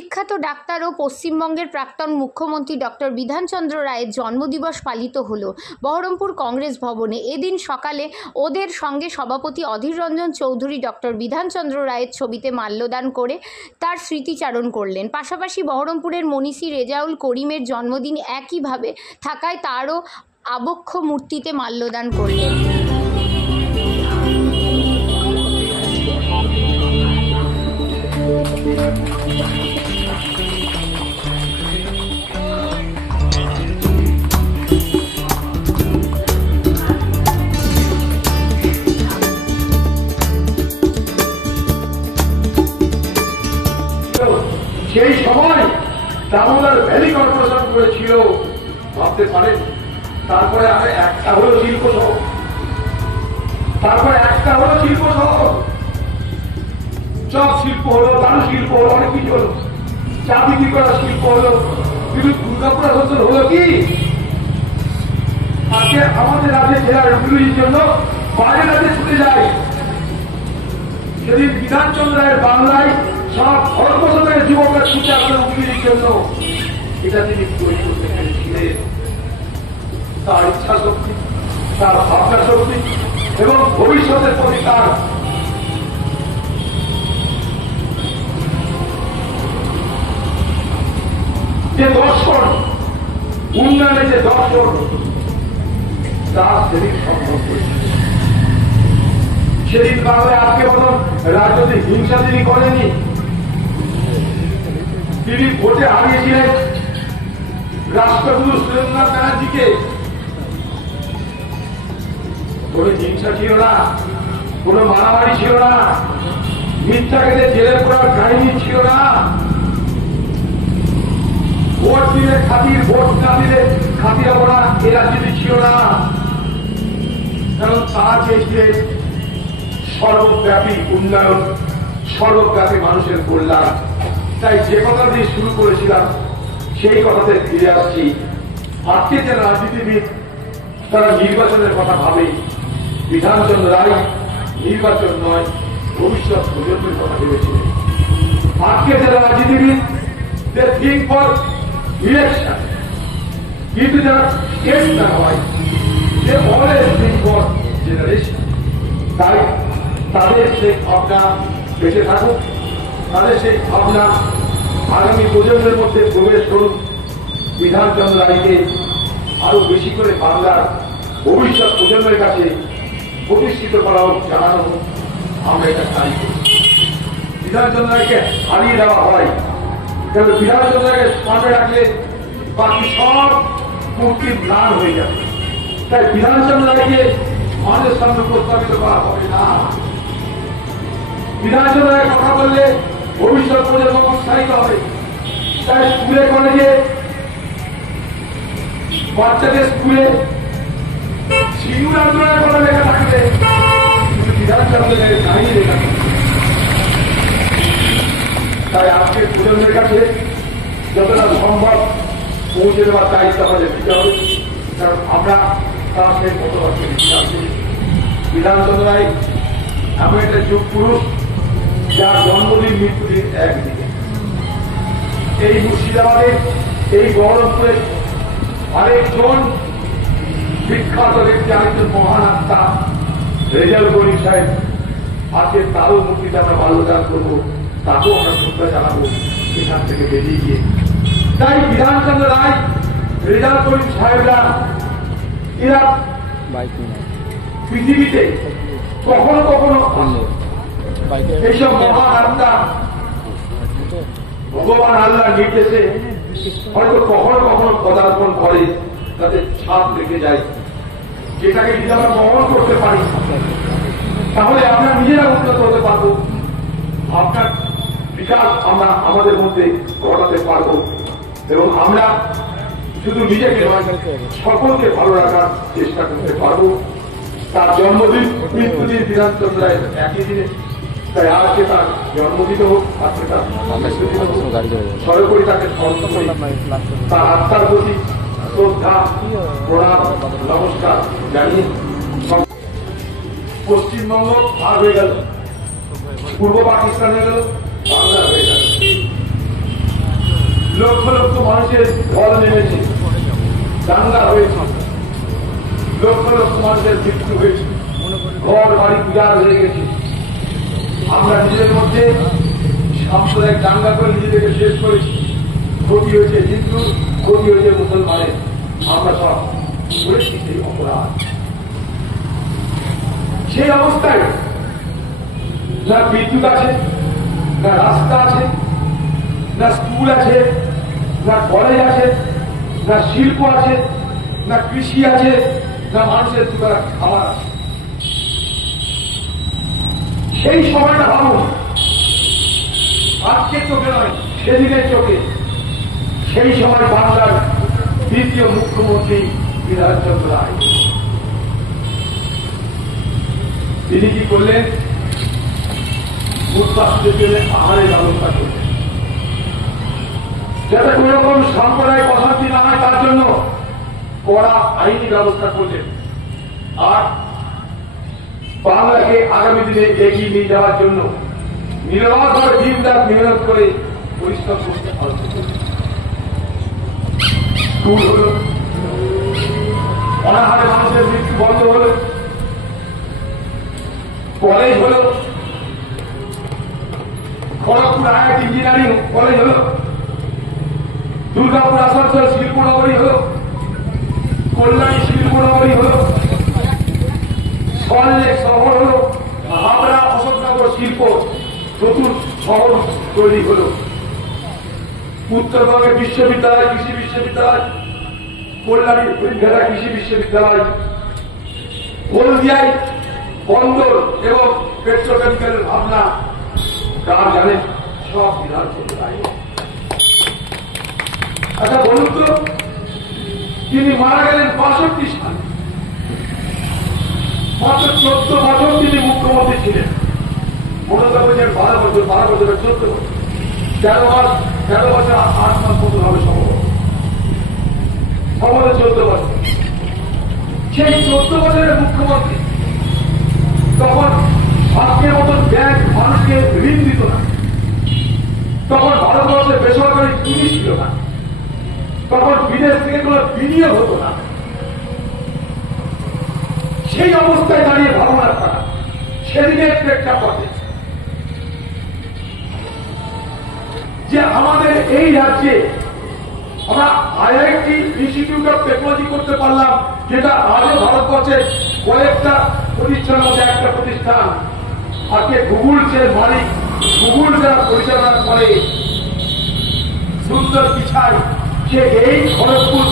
বিখ্যাত ডাক্তার ও পশ্চিমবঙ্গের প্রাক্তন মুখ্যমন্ত্রী ডক্টর বিধানচন্দ্র রায়ের জন্মদিবস পালিত হলো বহরমপুর কংগ্রেস ভবনে। এদিন সকালে ওদের সঙ্গে সভাপতি অধীর রঞ্জন চৌধুরী ডক্টর বিধানচন্দ্র রায়ের ছবিতে মাল্যদান করে তার স্মৃতিচারণ করলেন। পাশাপাশি বহরমপুরের মনীষী রেজাউল করিমের জন্মদিন একইভাবে থাকায় তারও আবক্ষ মূর্তিতে মাল্যদান করলেন। সেই সময় দামোদর ভ্যালি কর্পোরেশন করেছিল, ভাবতে পারেন। তারপরে একটা হলো শিল্প শহর, চপ শিল্প হলো, দারু শিল্প হলো, অনেক কিছু হলো, চা বিক্রি করার শিল্প হলো, কিন্তু দুর্গাপুর আসানসোল হলো কি? আজকে আমাদের রাজ্যে ছেলেরা রুগীর জন্য বাইরের রাজ্যে ছুটে যায়। সেদিন বিধানচন্দ্র রায়ের বাংলায় সব ভারতবর্ষের যুবকরা ছুটে আসলে রুগীর জন্য। এটা তিনি তৈরি করতে পেরেছিলেন। তার ইচ্ছা শক্তি, তার ভাবনা শক্তি এবং ভবিষ্যতের প্রতি তার যে দর্শন, উন্নয়নের যে দর্শন, তা সেদিন সম্ভব করেছে। সেদিন বাংলায় আজকে মতন রাজনৈতিক হিংসা তিনি করেনি। তিনি ভোটে হারিয়েছিলেন রাষ্ট্রগুরু সুরেন্দ্রনাথ ব্যানার্জিকে। কোন হিংসা ছিল না, কোন মারামারি ছিল না, মিথ্যাকে জেলে পড়ার কাহিনী ছিল না। ভোট দিলে খাতির, ভোট না দিলে খাতির হবো না, এ রাজনীতি ছিল না। কারণ তারা চেয়েছিলেন সর্বব্যাপী উন্নয়ন, সর্বব্যাপী মানুষের কল্যাণ। তাই যে কথা দিয়ে শুরু করেছিলাম সেই কথাতে ফিরে আসছি। আজকে যে রাজনীতিবিদ তারা নির্বাচনের কথা ভাবে, বিধানচন্দ্র রায় নির্বাচন নয়, ভবিষ্যৎ প্রজন্মের কথা ভেবেছিলেন। আজকে যে রাজনীতিবিদ যে থিঙ্ক ফর ইলেকশন, কিন্তু যারা স্টেট না হয়, যে অলওয়েজ থিঙ্ক ফর জেনারেশন। তাই তাদের সেই ভাবনা বেঁচে থাকুক, তাদের সেই ভাবনা আগামী প্রজন্মের মধ্যে প্রবেশ করুক। বিধানচন্দ্র রায়কে আরো বেশি করে বাংলার ভবিষ্যৎ প্রজন্মের কাছে প্রতিষ্ঠিত করা হোক, জানানো হোক। আমরা এটা চাই। বিধানচন্দ্র রায়কে হারিয়ে দেওয়া হয়, কিন্তু বিধানচন্দ্র রায়কে সামনে রাখলে বাকি সব মূর্তি ম্লান হয়ে যাবে। তাই বিধানচন্দ্র রায়কে মানুষের সামনে প্রস্তাবিত করা হবে না। বিধানচন্দ্র রায়ের কথা বললে ভবিষ্যৎ প্রজন্ম উৎসাহিত হবে। তাই স্কুলে কলেজে বাচ্চাদের স্কুলে সিঙ্গুর আন্দোলনের কথা লেখা থাকবে, কিন্তু বিধানচন্দ্রের কাহিনী লেখা থাকবে। তাই আজকের প্রজন্মের কাছে যতটা সম্ভব পৌঁছে দেওয়ার দায়িত্ব আমাদের দিতে হবে। কারণ আমরা তার সেই মতবাদকে বিধানচন্দ্র রায় এমন একটা যুগ পুরুষ যার জন্মদিন মৃত্যুদিন একদিকে। এই মুর্শিদাবাদের, এই বহরমপুরের আরেকজন বিখ্যাত ব্যক্তি, আরেকজন মহান আত্মা রেজাউল করিম সাহেব। আজকে তারও মূর্তিতে আমরা মাল্যদান করবো, তাকেও আমরা শ্রদ্ধা জানাবো এখান থেকে বেরিয়ে গিয়ে। তাই বিধানচন্দ্র রায়, রেজাউল করিম সাহেবরা এরা পৃথিবীতে কখনো কখনো এইসব মহান আত্মা ভগবান আল্লাহর নির্দেশে হয়তো কখনো কখনো পদার্পণ করে, তাদের ছাপ রেখে যায়। যেটাকে যদি আমরা বহন করতে পারি তাহলে আমরা নিজেরা উন্নত হতে পারবো, আপনার বিকাশ আমরা আমাদের মধ্যে ঘটাতে পারবো এবং আমরা শুধু নিজেকে নয় সকলকে ভালো রাখার চেষ্টা করতে পারবো। তার জন্মদিন মৃত্যুদিন বিধানচন্দ্র রায়ের একই দিনে। তাই আজকে তার জন্মদিন হোক, আজকে তার সর্বোপরি তাকে স্মরণ করি, তার আত্মার প্রতি শ্রদ্ধা, প্রণাম, নমস্কার জানিয়ে পশ্চিমবঙ্গ ভাগ হয়ে গেল, পূর্ব পাকিস্তান হয়ে গেল, বাংলা হয়ে গেল। লক্ষ লক্ষ মানুষের ঢল নেমেছে, দাঙ্গা হয়েছে, লক্ষ লক্ষ মানুষের মৃত্যু হয়েছে, ঘর বাড়ি উজাড় হয়ে গেছে। আমরা নিজের মধ্যে সাম্প্রদায়িক দাঙ্গা করে নিজেদেরকে শেষ করেছি। ক্ষতি হয়েছে হিন্দু, ক্ষতি হয়েছে মুসলমানের। আমরা সব করেছি সেই অপরাধ। সেই অবস্থায় না বিদ্যুৎ আছে, না রাস্তা আছে, না স্কুল আছে, না কলেজ আছে, না শিল্প আছে, না কৃষি আছে, না মানুষের দুবেলা খাবার আছে। সেই সময়টা ভাবুন, আজকের চোখে নয়, সেদিনের চোখে। সেই সময় বাংলার দ্বিতীয় মুখ্যমন্ত্রী বিধানচন্দ্র রায়, তিনি কি করলেন? ফুটপাথের জন্য পাহাড়ের ব্যবস্থা করলেন, যাতে কোন রকম সাম্প্রদায়িক অশান্তি না হয় তার জন্য কড়া আইনি ব্যবস্থা করলেন। আর বাংলাকে আগামী দিনে এগিয়ে নিয়ে যাওয়ার জন্য নিরলসভাবে দিন রাত মেহনত করে পরিশ্রম করতে আরম্ভ করলেন। স্কুল হল, অনাহারে মানুষের মৃত্যু বন্ধ হল, কলেজ হল, খড়গপুর IIT ইঞ্জিনিয়ারিং কলেজ হল, দুর্গাপুর আসানসোল শিল্পনগরী হল, কল্যাণী শিল্পনগরী হল, সল্টলেক শহর হল, হাবড়া অশোকনগর শিল্প নতুন শহর তৈরি হল, উত্তরবঙ্গের বিশ্ববিদ্যালয়, কৃষি বিশ্ববিদ্যালয়, কল্যাণীর হরিঘাটা কৃষি বিশ্ববিদ্যালয়, হলদিয়ায় বন্দর এবং পেট্রোকেমিক্যালের ভাবনা, কার জানেন? সব বিধানচন্দ্র রায়। আচ্ছা বলুন তো, তিনি মারা গেলেন 65 সালে, মাত্র 14 বছর তিনি মুখ্যমন্ত্রী ছিলেন। মনে করবেন 12 বছর, 12 বছরের 14 বছর, 13 বছর 8 মাস মতো হবে সম্ভবত, 14 বছর। সেই 14 বছরের মুখ্যমন্ত্রী তখন আজকের মতন ব্যাংক মানুষকে ঋণ দিত না, তখন ভারতবর্ষে বেসরকারি পুলিশ ছিল না, তখন বিদেশ থেকে কোন বিনিয়োগ হতো না। সেই অবস্থায় দাঁড়িয়ে ভাবনার করা সেদিনের প্রেক্ষাপটে যে আমাদের এই রাজ্যে আমরা IIT ইনস্টিটিউট অফ টেকনোলজি করতে পারলাম, যেটা আজও ভারতবর্ষের কয়েকটা প্রতিষ্ঠানের মধ্যে একটা প্রতিষ্ঠান। আজকে গুগলসের মালিক, গুগল যারা পরিচালনা করে সুন্দর পিছাই, সে এই খড়গপুর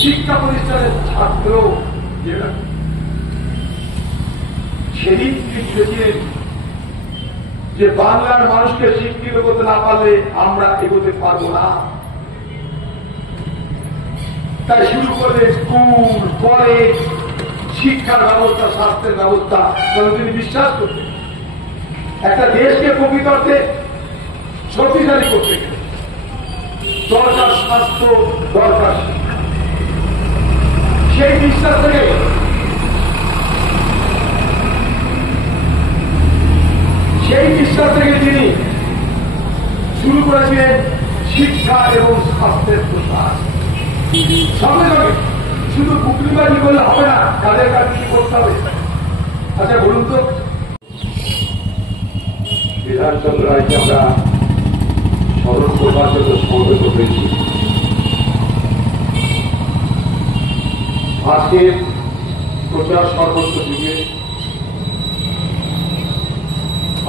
শিক্ষা প্রতিষ্ঠানের ছাত্র। সেদিন তিনি বুঝেছিলেন যে বাংলার মানুষকে শিক্ষিত করতে না পারলে আমরা এগোতে পারবো না। তাই শুরু করলেন স্কুল, কলেজ, শিক্ষার ব্যবস্থা, স্বাস্থ্যের ব্যবস্থা। কারণ তিনি বিশ্বাস করতেন একটা দেশকে প্রকৃত অর্থে শক্তিশালী করতে গেলে দরকার স্বাস্থ্য, দরকার শিক্ষা। সেই বিশ্বাস থেকে তিনি শুরু করেছিলেন শিক্ষা এবং স্বাস্থ্যের প্রসার। সঙ্গে সঙ্গে শুধু বুকলিবাজি করলে হবে না, কাজের কাজ কি করতে হবে। আচ্ছা বলুন তো, বিধানচন্দ্র রায়কে আমরা স্মরণ করবার জন্য সমবেত হয়েছি। আজকের প্রচার সর্বত্র যুগে,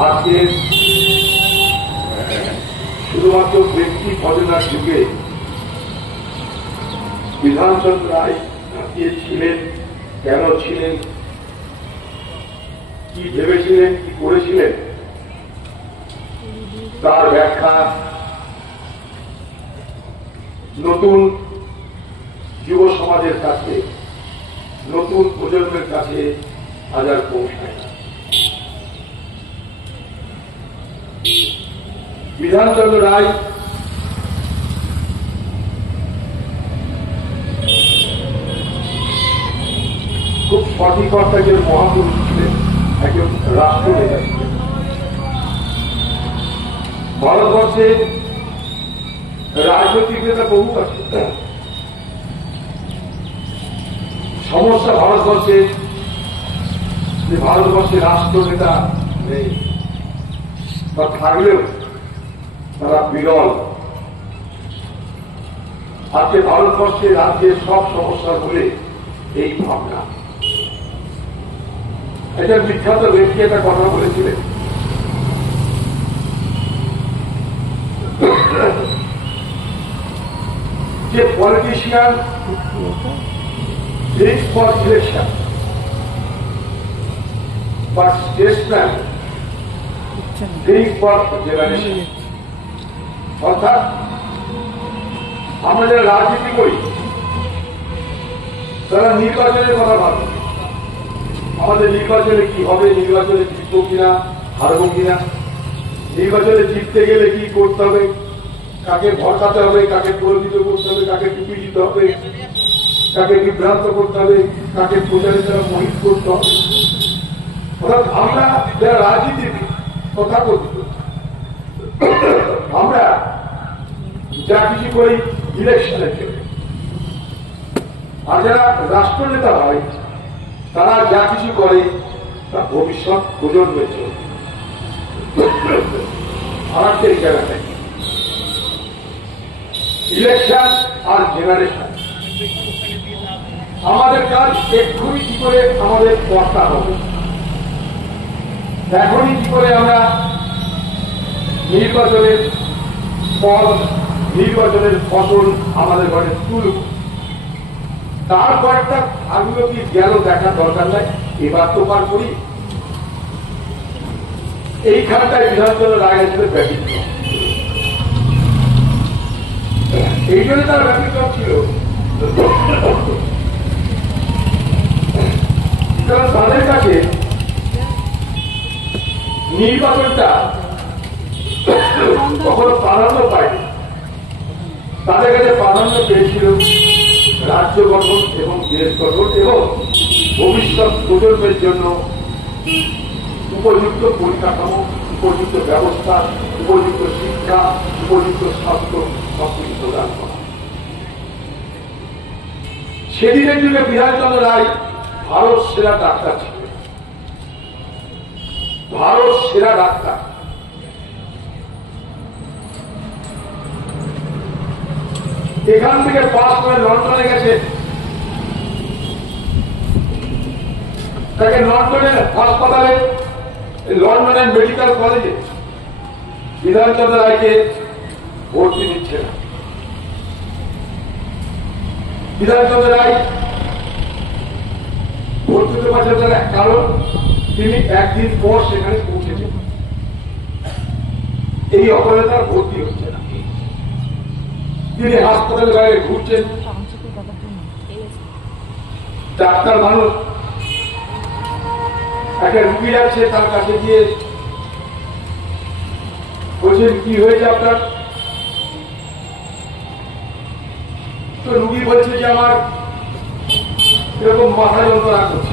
আজকের শুধুমাত্র ব্যক্তি ভজনার যুগে বিধানচন্দ্র রায় কে ছিলেন, কেন ছিলেন, কি ভেবেছিলেন, কি করেছিলেন, তার ব্যাখ্যা নতুন যুব সমাজের কাছে, নতুন প্রজন্মের কাছে আজ আর পৌঁছায় না। বিধানচন্দ্র রায় খুব সঠিক অর্থে একজন মহাপুরুষ ছিলেন, একজন রাষ্ট্রনেতা ছিলেন। ভারতবর্ষে রাজনৈতিক নেতা বহু আছে। সমস্যা ভারতবর্ষে যে ভারতবর্ষের রাষ্ট্র নেতা নেই, বা থাকলেও তারা বিরল। আজকে ভারতবর্ষের রাজ্যের সব সমস্যার বলে এই ভাবনা। একজন বিখ্যাত ব্যক্তি একটা কথা বলেছিলেন, যে politician drinks for election, but statesman drinks for generation. অর্থাৎ আমরা যারা রাজনীতি করি তারা নির্বাচনের কথা ভাবি, আমাদের নির্বাচনে কি হবে, নির্বাচনে জিতবো কিনা, হারবো কিনা, নির্বাচনে জিততে গেলে কি করতে হবে, কাকে ভরকাতে হবে, কাকে প্রলোভিত করতে হবে, কাকে টুপি দিতে হবে, কাকে বিভ্রান্ত করতে হবে, কাকে প্রচারের দ্বারা মোহিত করতে হবে। অর্থাৎ আমরা যারা রাজনীতিবিদ তথাকথিত, আমরা যা কিছু করি ইলেকশনের জন্য, আর যারা রাষ্ট্রনেতা হয় তারা যা কিছু করে তা ভবিষ্যৎ প্রজন্মের জন্য। আমার সেই জায়গাটা ইলেকশন আর জেনারেশন। আমাদের কাজ এক্ষুনি কি করে আমাদের কর্তা হবে, এখনই কি করে আমরা নির্বাচনের ফল, নির্বাচনের ফসল আমাদের ঘরে তুলব, তারপর একটা আগুলো কি গেল দেখার দরকার নাই, এবার তো পার করি। এইখানটায় বিধানসভা রায় হিসেবে ব্যতিক্রম। এই জন্য তার ব্যতিক্রম ছিল, কারণ তাদের কাছে নির্বাচনটা কখনো প্রাধান্য পায়নি। তাদের কাছে প্রাধান্য পেয়েছিল রাজ্য গঠন এবং দেশ গঠন এবং ভবিষ্যৎ প্রজন্মের জন্য উপযুক্ত পরিকাঠামো, উপযুক্ত ব্যবস্থা, উপযুক্ত শিক্ষা, উপযুক্ত স্বাস্থ্য সবকিছু প্রদান করা। সেদিনের যুগে বিধানচন্দ্র রায় ভারত সেরা ডাক্তার ছিলেন, ভারত সেরা ডাক্তার। এখান থেকে পাস করে লন্ডনে গেছে, তাকে লন্ডনের হাসপাতালে, লন্ডনের মেডিকেল কলেজে বিধানচন্দ্র রায়কে ভর্তি নিচ্ছে না। বিধানচন্দ্র রায় ভর্তি হতে পারছে তার এক কারণ, তিনি একদিন পর সেখানে পৌঁছেছেন। এই অপরাধে তার ভর্তি হচ্ছে না, তিনি হাসপাতালের বাইরে ঘুরছেন। ডাক্তার মানুষ, একটা রুগী যাচ্ছে, তার কাছে গিয়ে বলছেন কি হয়েছে আপনার? তো রুগী বলছে যে আমার এরকম মাথা যন্ত্রণা করছে।